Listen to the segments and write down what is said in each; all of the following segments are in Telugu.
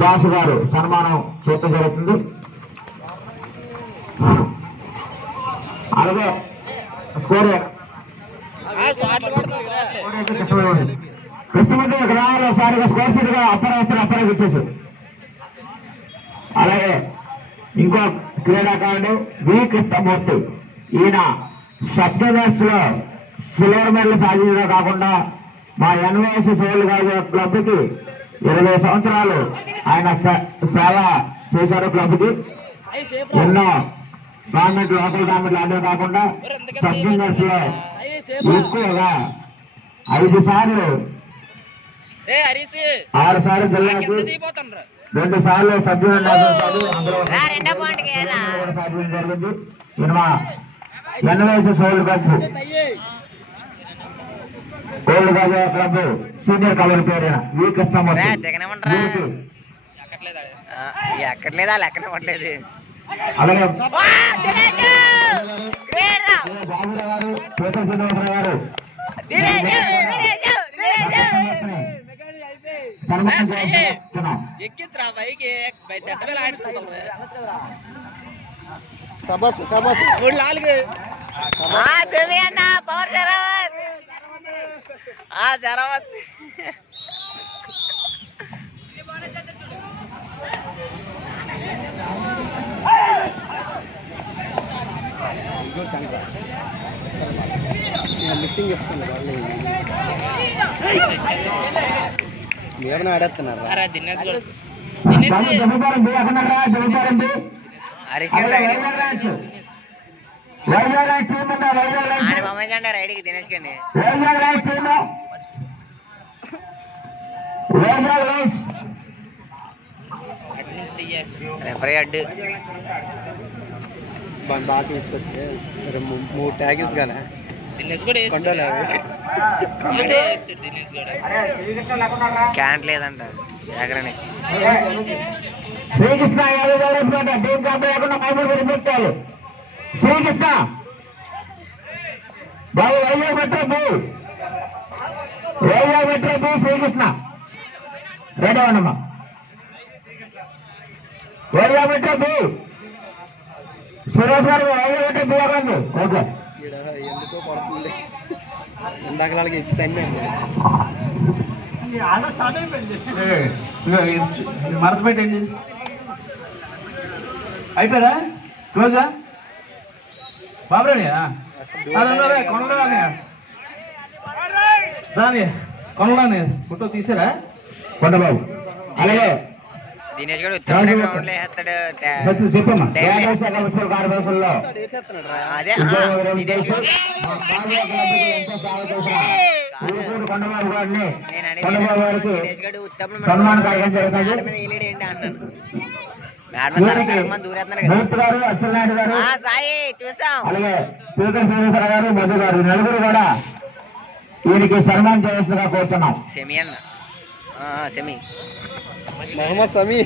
దాసు గారు సన్మానం చేయడం జరుగుతుంది. అలాగే స్కోర్ కృష్ణమూర్తి గ్రామంలో ఒకసారిగా స్కోర్ షీట్ గా అప్పరం ఇచ్చేసి. అలాగే ఇంకో క్రీడాకారుడు వి కృష్ణమూర్తి, ఈయన సబ్జెక్ట్స్ లో సిల్వర్ మెడల్ సాధించడం కాకుండా మా ఎన్వైఎస్ సోల్ క్లబ్ కి 20 సంవత్సరాలు ఆయన సేవ చేశారు. క్లబ్ కి ఎన్నో గవర్నమెంట్ లోకల్ గవర్నమెంట్ ఆడడం కాకుండా సబ్ జూనియర్స్ లో ఎక్కువగా 5 సార్లు 6 సార్లు జిల్లాకు 2 సార్లు సబ్ జూనియర్ సాధించడం జరిగింది. ఎన్వైఎస్ సోల్ ఓల్డ్ గాజా క్లబ్ సీనియర్ కబడ్డీ పేరు వి కృష్ణమూర్తి. ఎక్కట్లేదా లెక్కనివ్వట్లేదు. అలాగే బాబురావు గారు, పేట శ్రీనివాసరావు గారు జరవత్ లిఫ్టింగ్ చేస్తుంది ఏమైనా ఆడేస్తున్నారు. రైడ్కి దినేష్ కండి రెఫరీ అడ్డు బాగా తీసుకొచ్చి 3 ట్యాగిల్స్ కానీ క్యాంట్ లేదంట ఎగరని. శ్రీకృష్ణ టీం కాంప్ లేకుండా మైమూలు వినిపించాలి. శ్రీకృష్ణ బాబు వైజాగ్ మెట్రో శ్రీకృష్ణ రెడీ అవ్వండమ్మా. వైజాగ్ మెట్రో సురేష్ గారు వైజాగ్ మెట్రో అవ్వండి. ఓకే ఎందుకో పడుతుంది ఇందాక వాళ్ళకి ఎత్తుతండి మరత పెట్టండి. అయిపోయారా క్లోజా బాబురానియా కొనలానే ఫోటో తీసారా కొండబాబు. అలాగే దినేష్ గారు గ్రౌండ్ లో వేస్తాడు. సన్మానం కార్యక్రమం జరుగుతుంది. అచ్చెన్నాయుడు గారు, అలాగే పీటర్ శ్రీనివాసరావు గారు, మధు గారు, నలుగురు కూడా వీరికి సన్మానం చేయాల్సిందిగా కోరుతున్నాం. సెమీ అన్న సెమీ మొహమ్మద్ సమీ.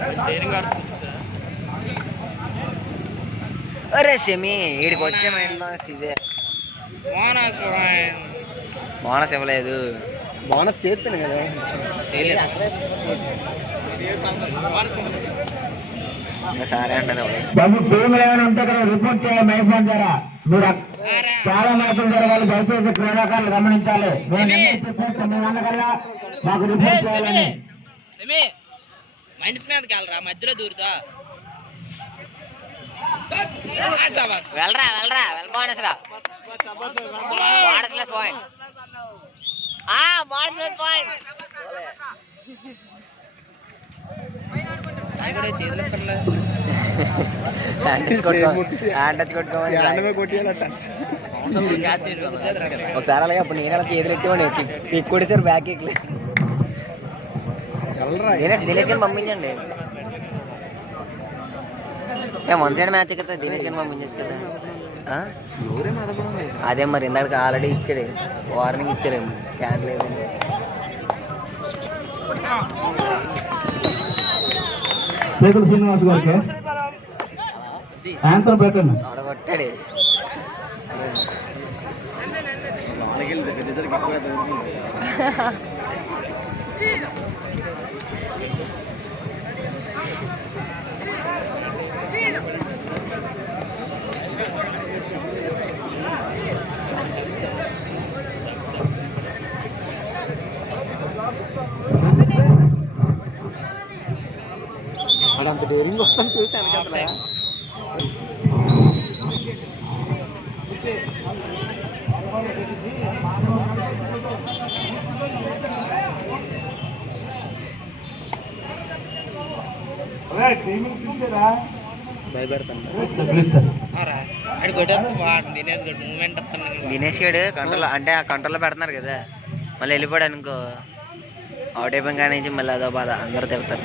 అరే సెమీ వీడికి వచ్చే ఇదే బోనస్ ఇవ్వలేదు. బోనస్ చేస్తాను కదా సరే అంటారు. బాబు టీంలు ఏమైనా ఉంటే కదా రిపోర్ట్ చేయాలి. మైఫోన్ ద్వారా మీరు చాలా మ్యాచ్లు జరగాలి. దయచేసి క్రీడాకారులు గమనించాలి. మాకు రిపోర్ట్ చేయాలని. మైండ్స్ మీదకి వెళ్ళరా మధ్యలో దూరుతా వెళ్ళరా బోనస్ రా bonus plus point bonus plus point ఒకసారి అలాగే అప్పుడు నేను అలా చేతులు ఎట్టేవాడి ఎక్కువ కొట్టేసారు బ్యాక్ ఎక్కలే. దినేష్ గారిని పంపించండి. వన్ సైడ్ మ్యాచ్ కదా దినేష్ గారిని పంపించచ్చు కదా. అదే మరి ఇందాక ఆల్రెడీ ఇచ్చారు వార్నింగ్ ఇచ్చారేమో క్యాన్ లేదు. శ్రీనివాస్ గారికి యాంతరం పెట్టండి. కొట్టాడు అంత డేరింగ్ వస్తాను చూసాను కదా. దినేష్ గడు కంట్రోల్ అంటే ఆ కంట్రోల్లో పెడుతున్నారు కదా, మళ్ళీ వెళ్ళిపోయాడు అనుకో అవుట్ అయిపోయిన కానీ నుంచి మళ్ళీ అదో బాధ, అందరూ తిరుగుతారు.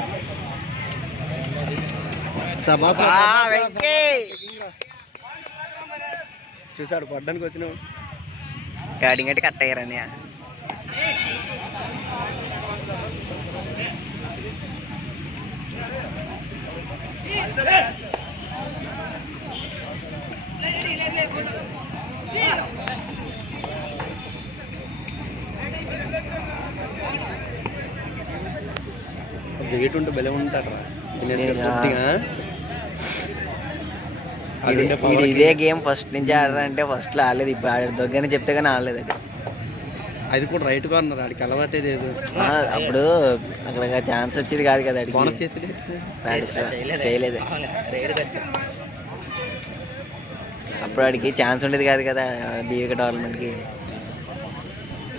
చూసాడు పడ్డానికి వచ్చినావు గాడింగ్ అంటే కట్ అయ్యారని. వెయిట్ ఉంటే బలం ఉంటాడు ఇదే గేమ్ ఫస్ట్ నుంచి ఆడారంటే ఫస్ట్ లో ఆడలేదు, ఇప్పుడు ఆడారు దొగ్గని చెప్తే కానీ ఆడలేదు. అది కూడా రైట్ గా ఉన్నారు, ఆడికి అలవాటే లేదు. అప్పుడు అక్కడ ఛాన్స్ వచ్చేది కాదు కదా, చేయలేదు. అప్పుడు ఆడికి ఛాన్స్ ఉండేది కాదు కదా డీవీకే టోర్నమెంట్కి.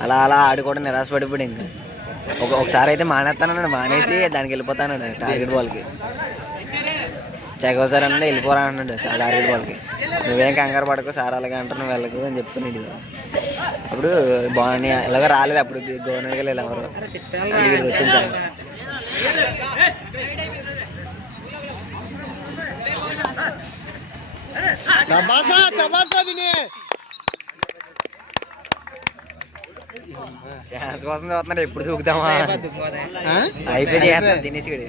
అలా అలా ఆడి కూడా నిరాశపడిపోయాడు. ఇంకా ఒకసారి అయితే మానేస్తానన్నాడు, మానేసి దానికి వెళ్ళిపోతానన్నాడు టార్గెట్ బాల్కి. చెగోసారి అన్నాడు వెళ్ళిపోరా అన్నాడు టార్గెట్ బాల్కి. నువ్వేం కంగారు పడకు సార్ అలాగే అంటారు, నువ్వు వెళ్ళకు అని చెప్తున్నాడు. అప్పుడు బాగున్నాయి ఇలాగ రాలేదు, అప్పుడు గవర్నమెంట్కి వెళ్ళి ఎవరు వచ్చింది ఛాన్స్. ఛాన్స్ కోసం చదువుతున్నాడు, ఎప్పుడు దూకుతామా అయిపోయి చేస్తున్నాడు దినేష్ గడి.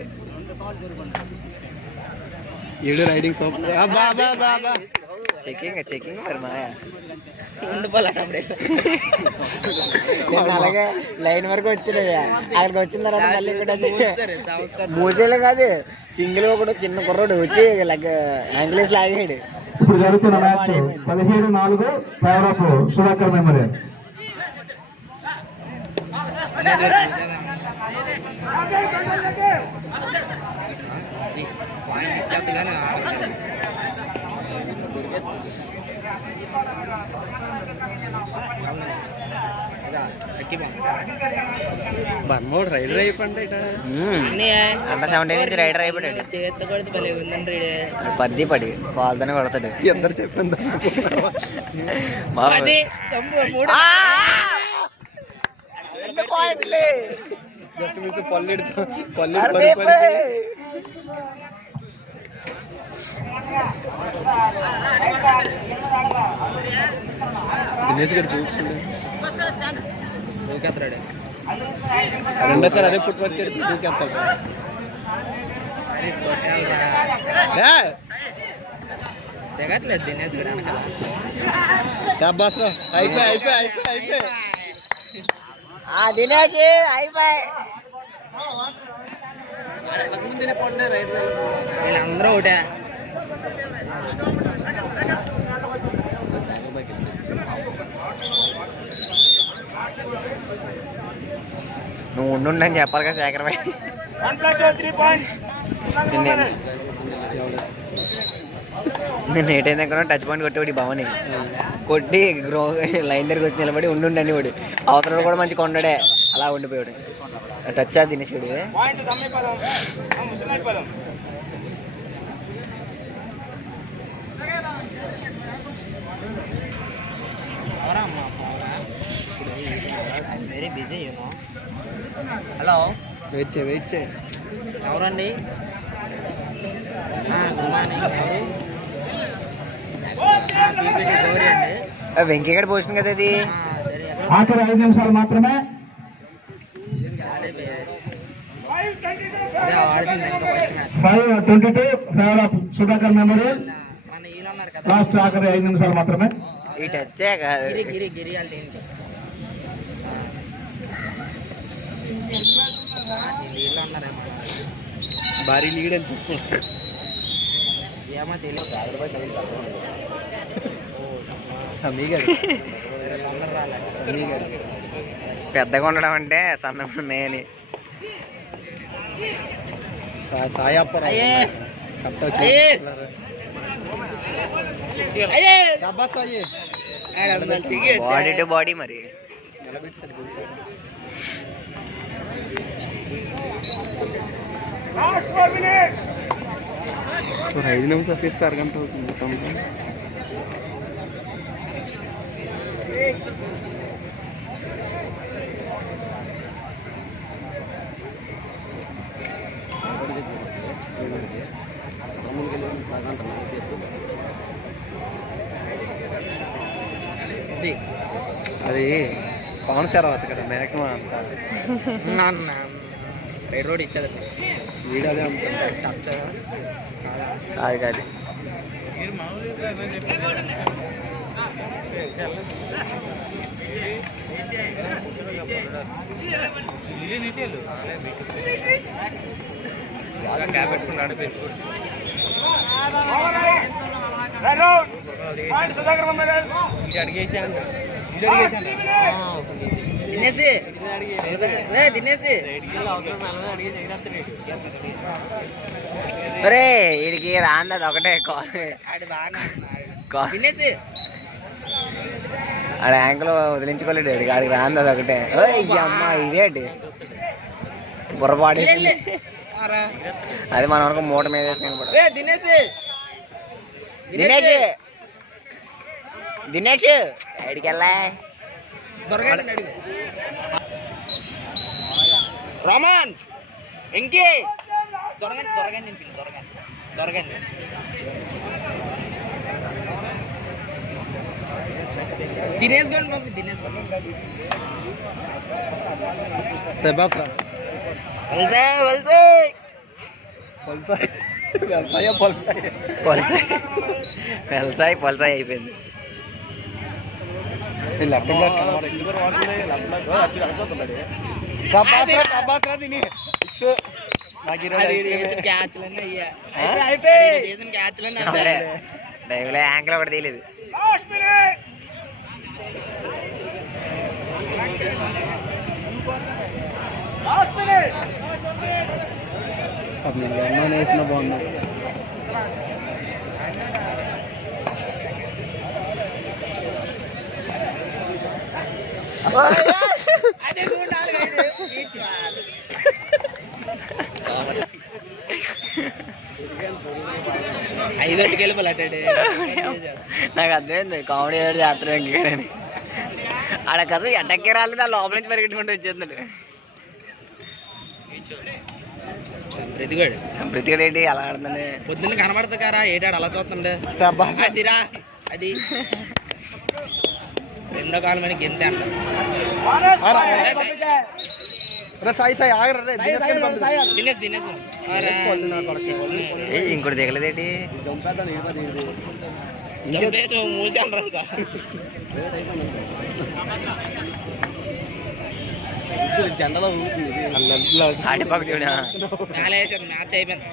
ఏడు రైడింగ్ చెకింగ్ మరి మాయా అలాగే లైన్ వరకు వచ్చాడు. అక్కడికి వచ్చిన తర్వాత మళ్ళీ కూడా మూసేలే కాదు, సింగిల్ కూడా చిన్న కుర్రోడు వచ్చి యాంగిలేసి లాగాడు. ఇప్పుడు జరుగుతున్న match 17-4 favour of Sudhakar memorial. బన్మోడు రైడర్ అయిపోయింది, అండర్ 17 నుంచి రైడర్ అయిపోయాడు. పద్ది పడి వాళ్ళతోనే కొడతాడు. ఇద్దరు చెప్పింది దినేష్ గారు చూస్తుండే రెండోసారి అదే ఫుట్ వర్క్ ఎడితే దూకేస్తాడు. తెగట్లేదు దినేష్ గారు దినేష్ అయిపోయి వీళ్ళందరూ ఒకటే. నువ్వు ఉండుండని చెప్పాలి కదా శేఖర్ భాయ్. నేను ఏటైంది అనుకున్నా టచ్ పాయింట్ కొట్టేవాడు భవని కొట్టి లైన్ దగ్గరికి వచ్చి నిలబడి ఉండుండని వాడు. అవతల కూడా మంచి కొండడే అలా ఉండిపోయాడు. టచ్ అది దినేషుడు. Very busy you know. Hello wait చేయి ఎవరండి? Good morning. గౌరీ అండి. వెంకయ్య గారి పోషన్ కదా అది. ఆఖరి 5 నిమిషాలు మాత్రమే. 5-22 favour of Sudhakar memorial. Last ఆఖరి 5 నిమిషాలు మాత్రమే. ఇటు వచ్చే కాదు భారీ లీడ్ అని చెప్పు. ఏమో తెలియదు పెద్దగా ఉండడం అంటే సన్నగా ఉన్నాయని. బాడీ టు బాడీ మరి. ఐదు నిమిషాలు చెప్తే అరగంట అవుతుంది మొత్తం. అది పవన్ శర్వాత కదా మేకమా అంతా రోడ్ ఇచ్చాడు వీడదే అంత కాదు కాదు. అరే వీడికి రాంది అది ఒకటే ఆడ యాంకులో వదిలించుకోలేడు వాడికి. ఆడికి రాంది అది ఒకటే. అమ్మ ఇదేంటి బుర్రపాటి. అది మన వరకు మూట మీద వేసుకుని దినేష్ దినేష్ ఎడికెళ్ళా రమన్ ఇంకే దొరకండి దొరకండి దొరకండి దొరకండి. దినేష్ గౌడ్ బాబు దినేష్ పొలసాయి అయిపోయింది. డైవ్లో యాంకిల్ ఒకటి తెలియదు. వేసిన బాగుంది. ఐదుకి వెళ్ళిపోలేటాడు. నాకు అర్థమైంది కామెడీ చేస్తాడు ఇంకేనని. ఆడ కసం ఎండకే రాలేదు, ఆ లోపల నుంచి పరిగెట్టుకుంటూ వచ్చేస్తున్నాడు. సంప్రీతిగాడు ఏంటి అలా ఆడుతుంది? పొద్దున్న కనబడతా కారా ఏటాడు అలా చూస్తుండే. అదిరా అది రెండో కాలం మనకి ఎంత దినేష్ దినేష్ ఇంకోటి దిగలేదేంటి? మూసి అనరు జెండలో ఆడిపక్క చూడ మ్యాచ్ అయిపోయింది.